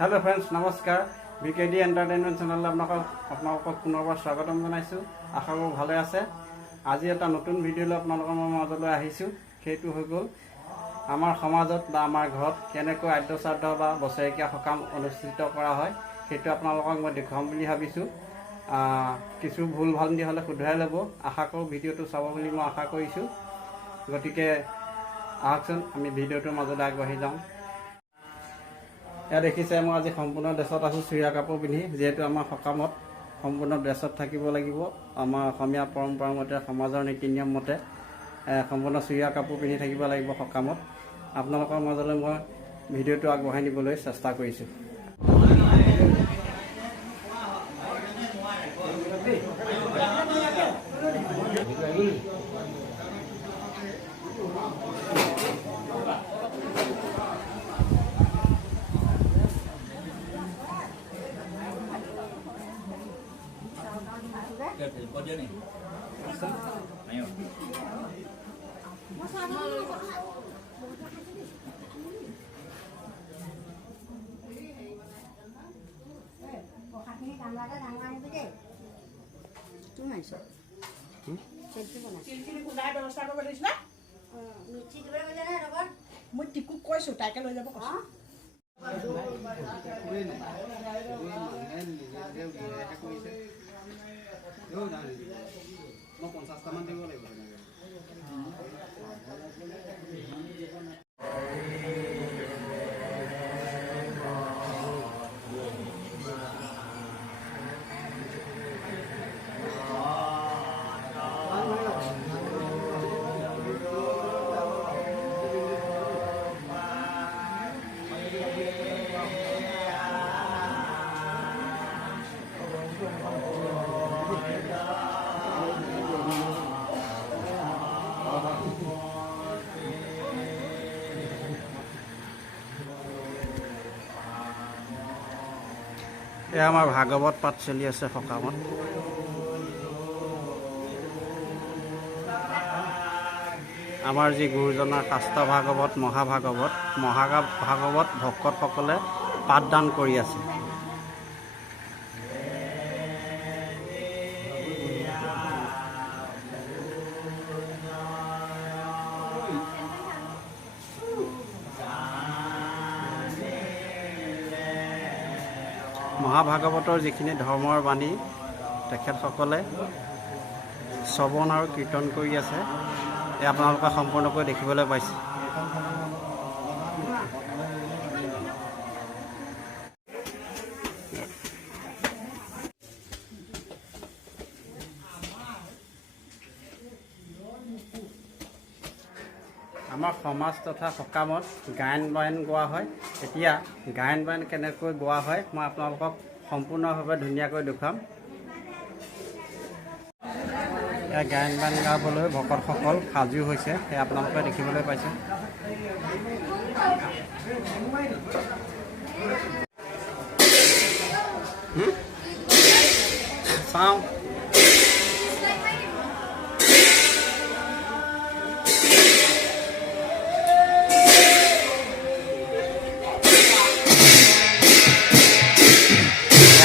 Hello friends नमस्कार BKD entertainment channel आपलोक पुनर्बार स्वागतम जानाइछु आशा करो भाले आछे আজি এটা নতুন ভিডিও লৈ আপোনালোকৰ মাজলৈ আহিছো সেইটো হৈ গল আমাৰ সমাজত বা আমাৰ ঘৰত কেনেকৈ আদ্য শ্ৰাদ্ধ বা বছৰেকীয়া সকাম অনুষ্ঠিত কৰা হয় সেইটো আপোনালোকক মই দেখাম বুলি ভাবিছো কিছু ভুল ভ্ৰান্তি হলে শুধৰাই লব আশা কৰো ভিডিওটো চাব বুলি মই আশা কৰিছো গতিকে আহকচোন আমি ভিডিওটোৰ মাজলৈ আগবাঢ়ি যাওঁ या देखिसे मैं आज सम्पूर्ण ड्रेसत आसो चुरिया कापोर पिंधि जेहेतु आमार सकामत सम्पूर्ण ड्रेसत थाकिब लागिब आमार अসমীয়া परम्परा मते समाजर नीति नियम मते सम्पूर्ण चुरिया कापोर पिंधि थाकिब लागिब सकामत आपनालोকৰ মাজলৈ মই ভিডিওটো আগবঢ়াই নিবলৈ চেষ্টা কৰিছো Có chưa này? Ayo. মই টিকু কৈছো তাইকে লৈ যাব কৈছো মই 50 মান দিব লাগিব এয়া আমাৰ ভাগৱত পাঠ চলি আছে সকামত আমাৰ যি গুৰুজনাৰ শাস্ত্ৰ ভাগৱত মহাভাগৱত ভক্তসকলে পাঠদান কৰি আছে মহাভাগৱতৰ যিখিনি ধৰ্মৰ বাণী তেখেতসকলে শ্ৰৱণ আৰু কীৰ্তন কৰি আছে এই আপোনালোকে সম্পূৰ্ণকৈ দেখিবলৈ পাইছে আমাৰ সমাজ তথা সকামত গায়ন বায়ন গোৱা হয় এতিয়া গায়ন বায়ন কেনেকৈ গোৱা হয় মই আপোনালোকক সম্পূৰ্ণভাৱে ধুনীয়াকৈ দেখুৱাম এই গায়ন বায়ন গাবলৈ ভকতসকল সাজু হৈছে এই আপোনালোকে দেখিবলৈ পাইছে চাওঁ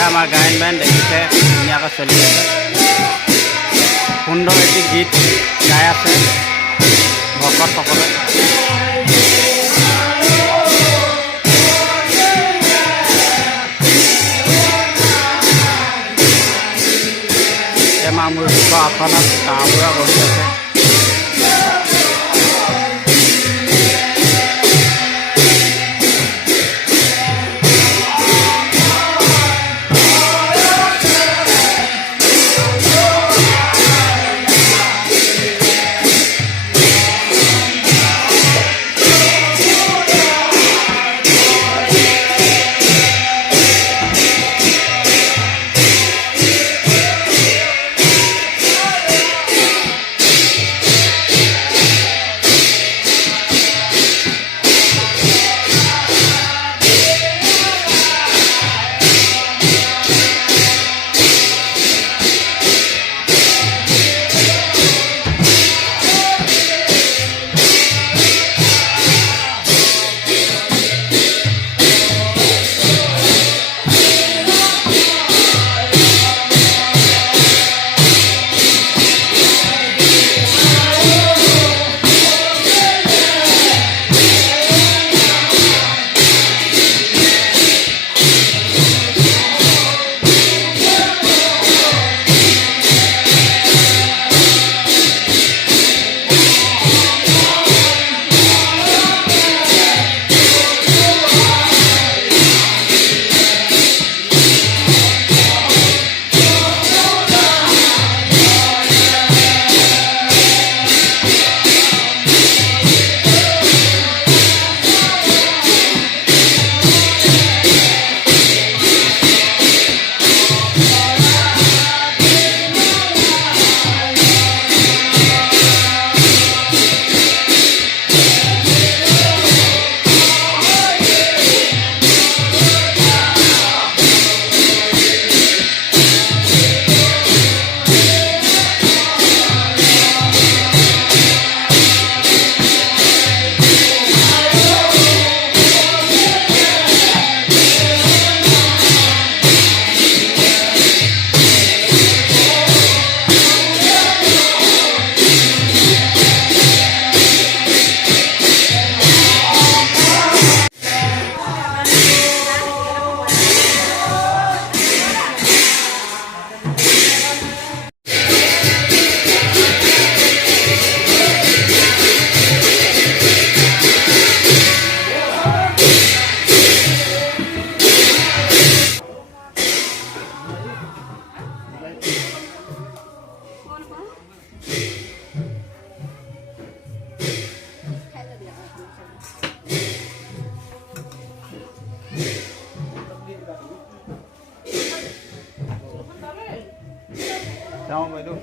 আমাৰ গায়ন বায়ন দেখিছে ধুনীয়াকৈ চলি আছে সুন্দৰ এটি গীত গাই আছে ভকতসকলে এমাহ মূৰ্খ আসনত গাঁওবুঢ়া বহি আছে যাওঁ বাইদেউ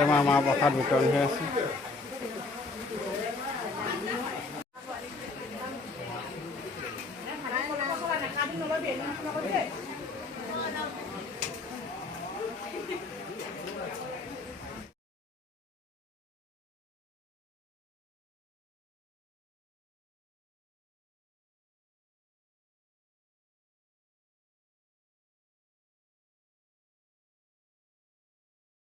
আমাৰ মাহ প্ৰসাদ বিতৰণ হৈ আছে নাকাটি নল'বি